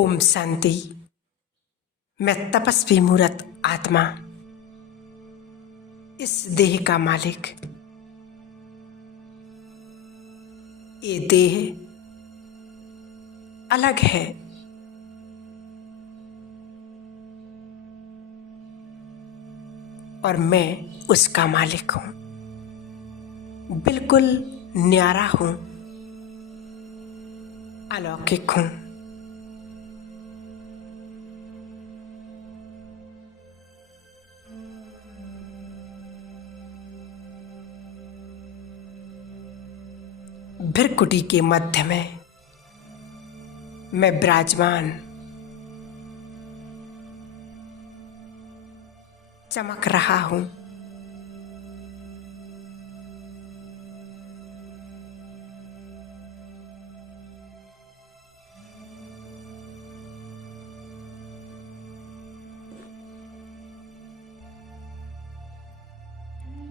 ओम शांति। मैं तपस्वी मूर्त आत्मा, इस देह का मालिक। ये देह अलग है, और मैं उसका मालिक हूं। बिल्कुल न्यारा हूं, अलौकिक हूं। भृकुटी के मध्य में मैं विराजमान चमक रहा हूं।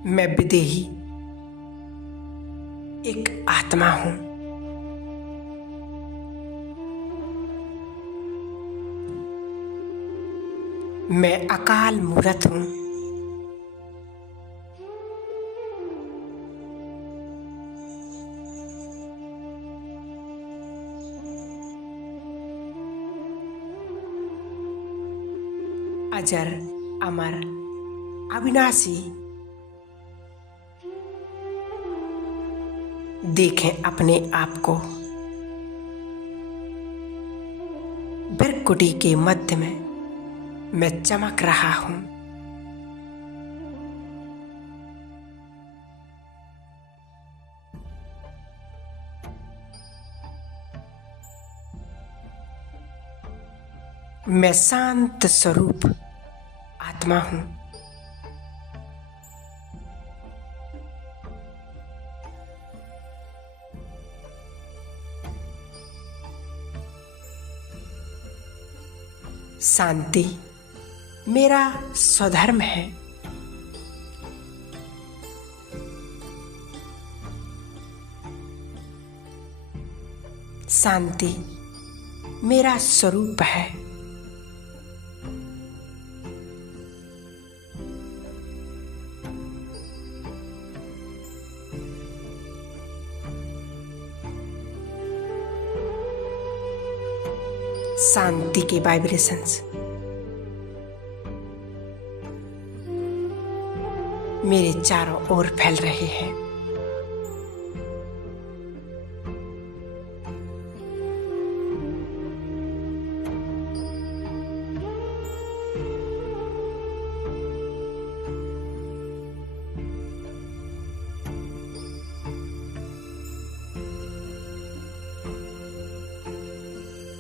मैं विदेही एक आत्मा हूं। मैं अकाल मूर्त हूं। अजर, अमर, अविनाशी। देखें अपने आप को भृकुटी के मध्य में मैं चमक रहा हूं। मैं शांत स्वरूप आत्मा हूं। शांति मेरा स्वधर्म है। शांति मेरा स्वरूप है। शांति के वाइब्रेशंस मेरे चारों ओर फैल रहे हैं।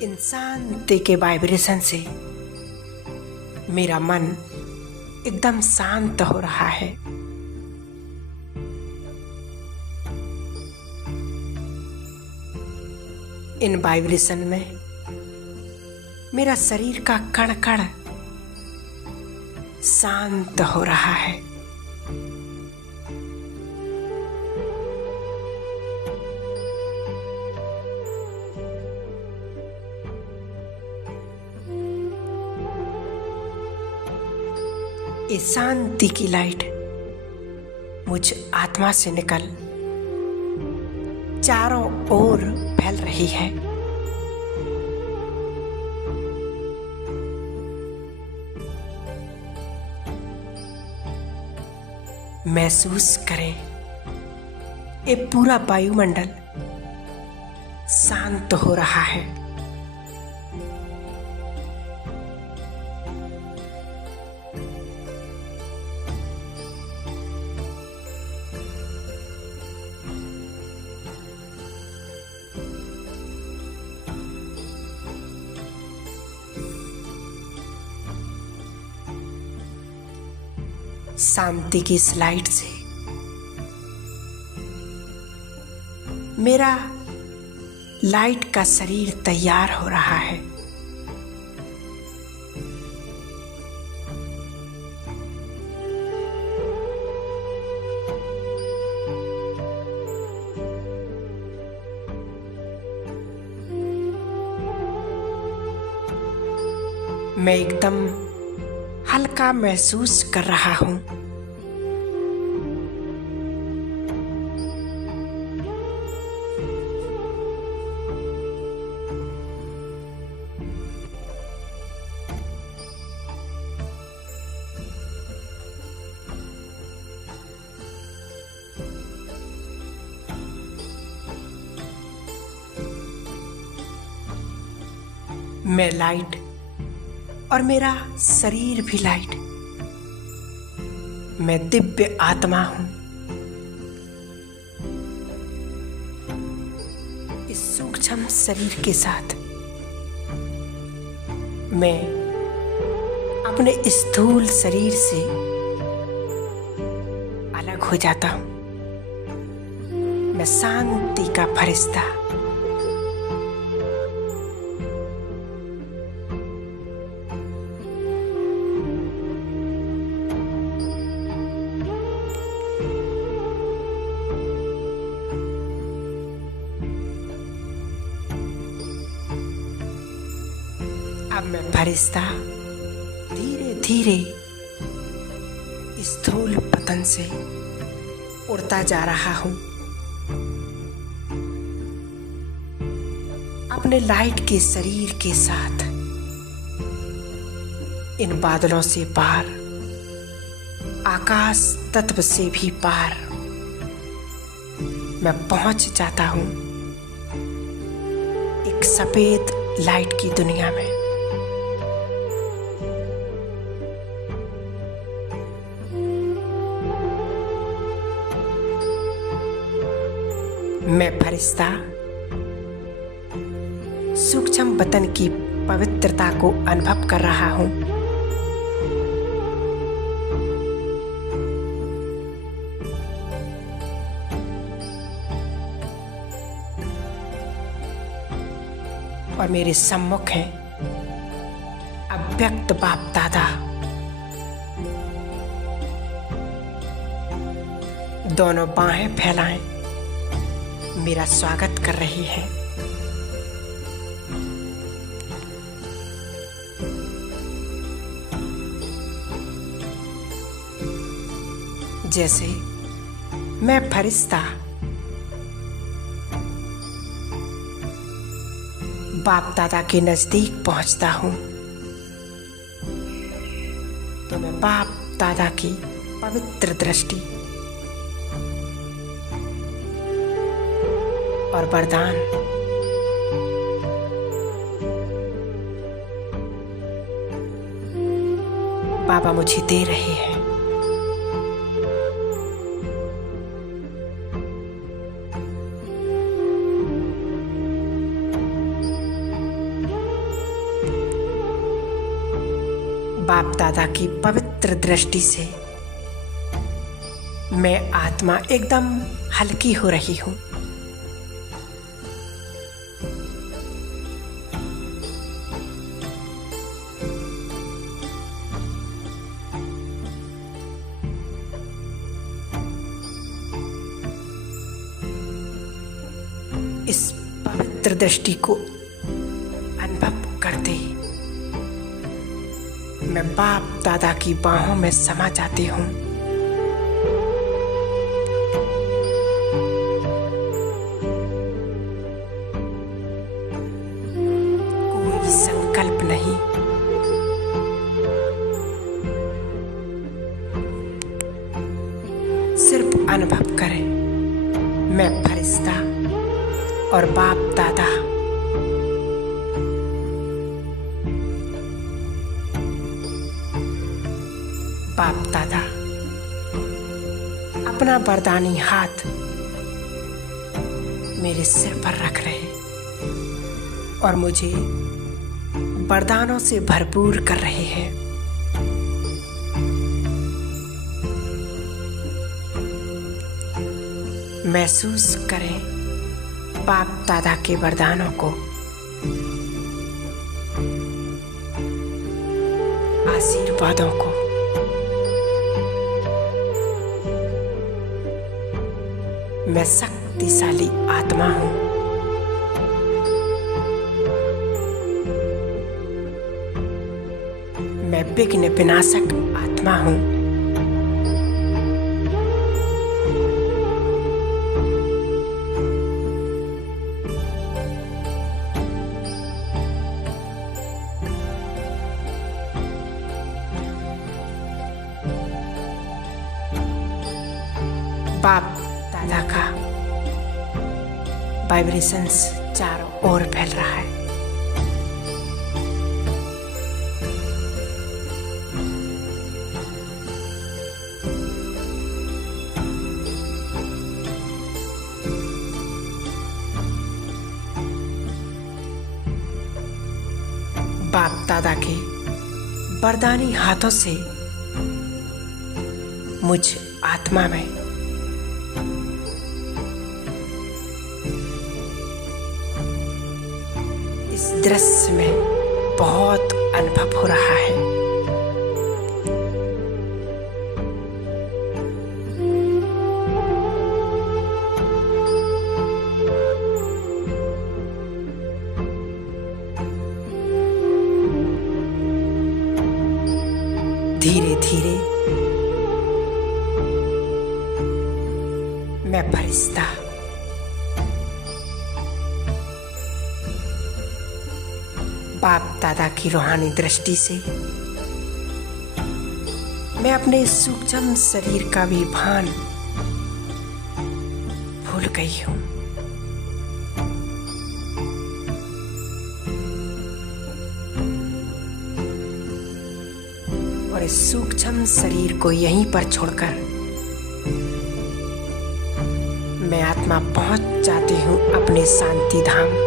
इन शांति के वाइब्रेशन से मेरा मन एकदम शांत हो रहा है। इन वाइब्रेशन में मेरा शरीर का कण कण शांत हो रहा है। इस शांति की लाइट मुझ आत्मा से निकल चारों ओर फैल रही है। महसूस करें ये पूरा वायुमंडल शांत हो रहा है। शांति की इस लाइट से मेरा लाइट का शरीर तैयार हो रहा है। मैं एकदम हल्का महसूस कर रहा हूँ। मैं लाइट और मेरा शरीर भी लाइट। मैं दिव्य आत्मा हूं। इस सूक्ष्म शरीर के साथ मैं अपने स्थूल शरीर से अलग हो जाता हूं। मैं शांति का फरिश्ता। अब मैं फरिश्ता धीरे धीरे स्थूल पतन से उड़ता जा रहा हूं, अपने लाइट के शरीर के साथ इन बादलों से पार, आकाश तत्व से भी पार मैं पहुंच जाता हूं एक सफेद लाइट की दुनिया में। मैं फरिश्ता सूक्ष्म वतन की पवित्रता को अनुभव कर रहा हूं। और मेरे सम्मुख है अव्यक्त बाप दादा। दोनों बाहें फैलाएं मेरा स्वागत कर रही है। जैसे मैं फरिश्ता बाप दादा के नजदीक पहुंचता हूं, तो मैं बाप दादा की पवित्र दृष्टि और वरदान बाबा मुझे दे रहे हैं। बाप दादा की पवित्र दृष्टि से मैं आत्मा एकदम हल्की हो रही हूं। इस पवित्र दृष्टि को अनुभव करते ही मैं बाप दादा की बाहों में समा जाती हूँ। कोई संकल्प नहीं, सिर्फ अनुभव करें मैं फरिश्ता और बाप दादा बाप दादा अपना वरदानी हाथ मेरे सिर पर रख रहे और मुझे वरदानों से भरपूर कर रहे हैं। महसूस करें बाप दादा के वरदानों को, आशीर्वादों को। मैं शक्तिशाली आत्मा हूं। मैं विघ्न विनाशक आत्मा हूँ। बाप दादा का वाइब्रेशंस चारों ओर फैल रहा है। बाप दादा के वरदानी हाथों से मुझ आत्मा में इस दृश्य में बहुत अनुभव हो रहा है। धीरे धीरे मैं फरिश्ता बाप दादा की रूहानी दृष्टि से मैं अपने सूक्ष्म शरीर का भी भान भूल गई हूँ। और इस सूक्ष्म शरीर को यहीं पर छोड़कर मैं आत्मा पहुंच जाती हूँ अपने शांति धाम।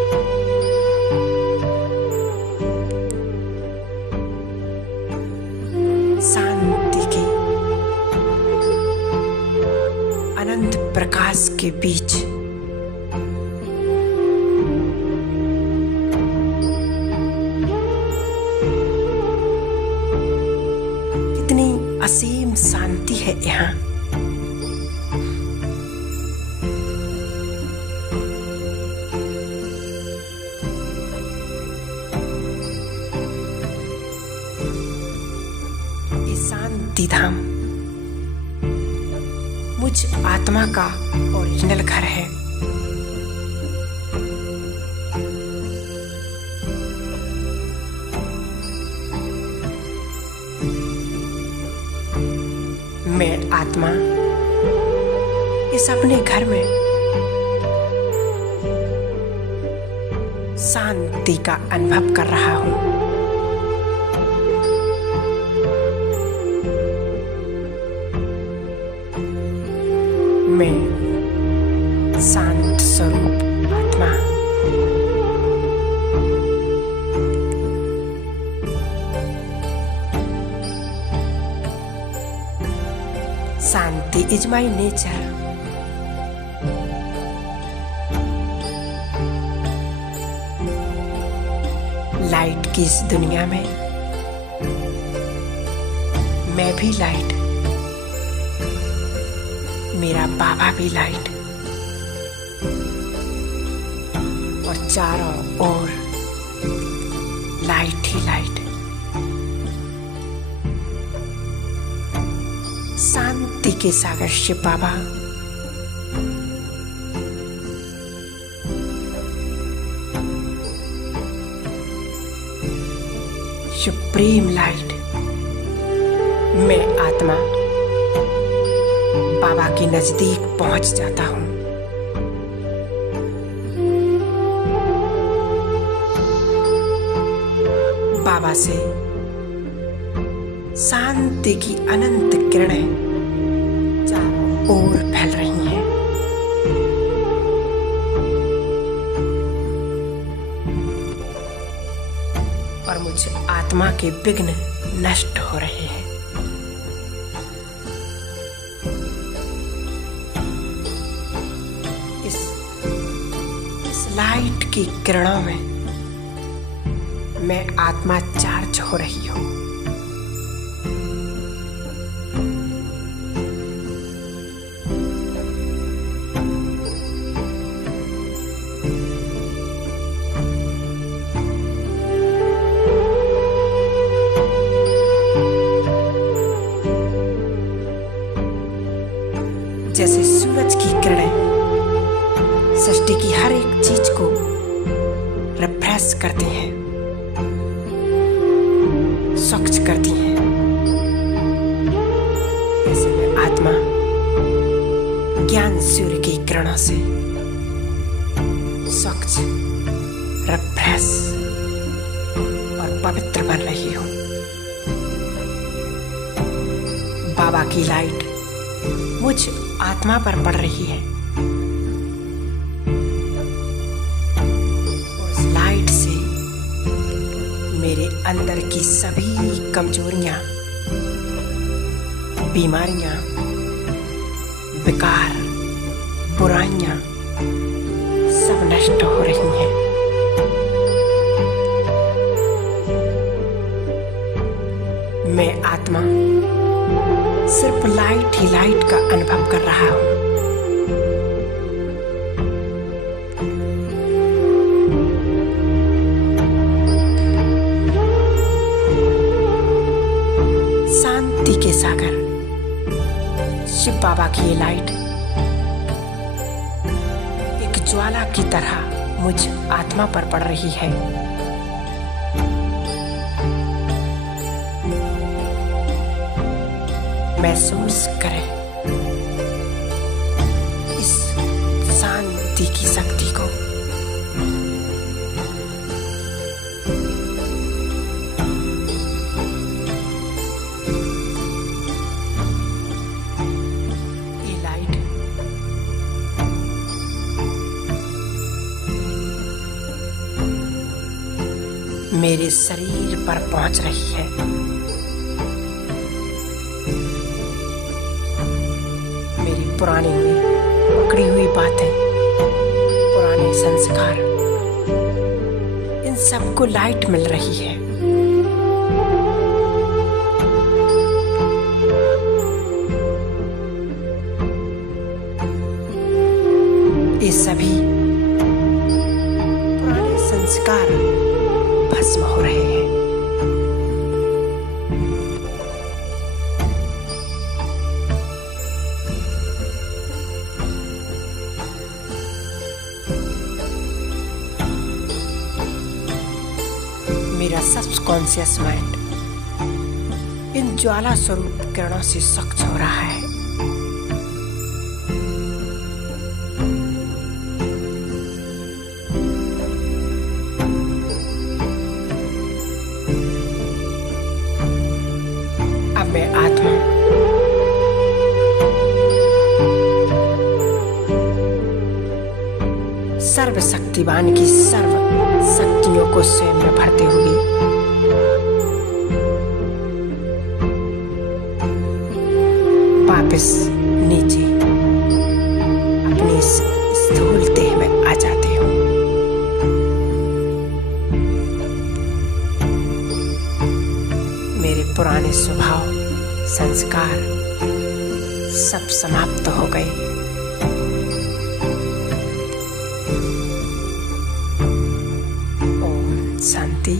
शांति के अनंत प्रकाश के बीच कितनी असीम शांति है यहाँ। शांति धाम मुझ आत्मा का ओरिजिनल घर है। मैं आत्मा इस अपने घर में शांति का अनुभव कर रहा हूँ। मैं शांत स्वरूप आत्मा शांति इज माई नेचर। लाइट की इस दुनिया में मैं भी लाइट, मेरा बाबा भी लाइट, और चारों ओर लाइट ही लाइट। शांति के सागर शिव बाबा सुप्रीम लाइट। मैं आत्मा बाबा के नजदीक पहुंच जाता हूं। बाबा से शांति की अनंत किरणें चारों ओर फैल रही हैं। और मुझ आत्मा के विघ्न नष्ट हो रहे हैं। इस लाइट की किरणों में मैं आत्मा चार्ज हो रही हूँ। स्वच्छ करती हैं। ऐसे में आत्मा ज्ञान सूर्य की किरणों से स्वच्छ, रिफ्रेश और पवित्र बन रही हूँ। बाबा की लाइट मुझ आत्मा पर पड़ रही है। उस लाइट से मेरे अंदर की सभी कमजोरियां, बीमारियां, विकार, बुराइयां सब नष्ट हो रही हैं। मैं आत्मा सिर्फ लाइट ही लाइट का अनुभव कर रहा हूं। शांति के सागर शिव बाबा की ये लाइट एक ज्वाला की तरह मुझ आत्मा पर पड़ रही है। महसूस करें इस शांति की शक्ति को। ये लाइट मेरे शरीर पर पहुंच रही है। पुरानी हुई पकड़ी हुई बातें, पुराने संस्कार, इन सबको लाइट मिल रही है। ये सभी पुराने संस्कार भस्म हो रहे हैं। मेरा सबकॉन्शियस माइंड इन ज्वाला स्वरूप किरणों से स्वच्छ हो रहा है। अब मैं आत्मा सर्वशक्तिवान की सर्व शक्तियों को स्वयं में भरते हुए वापस नीचे अपनी स्थूल देह में आ जाती हूँ। मेरे पुराने स्वभाव, संस्कार सब समाप्त हो गए। शांति।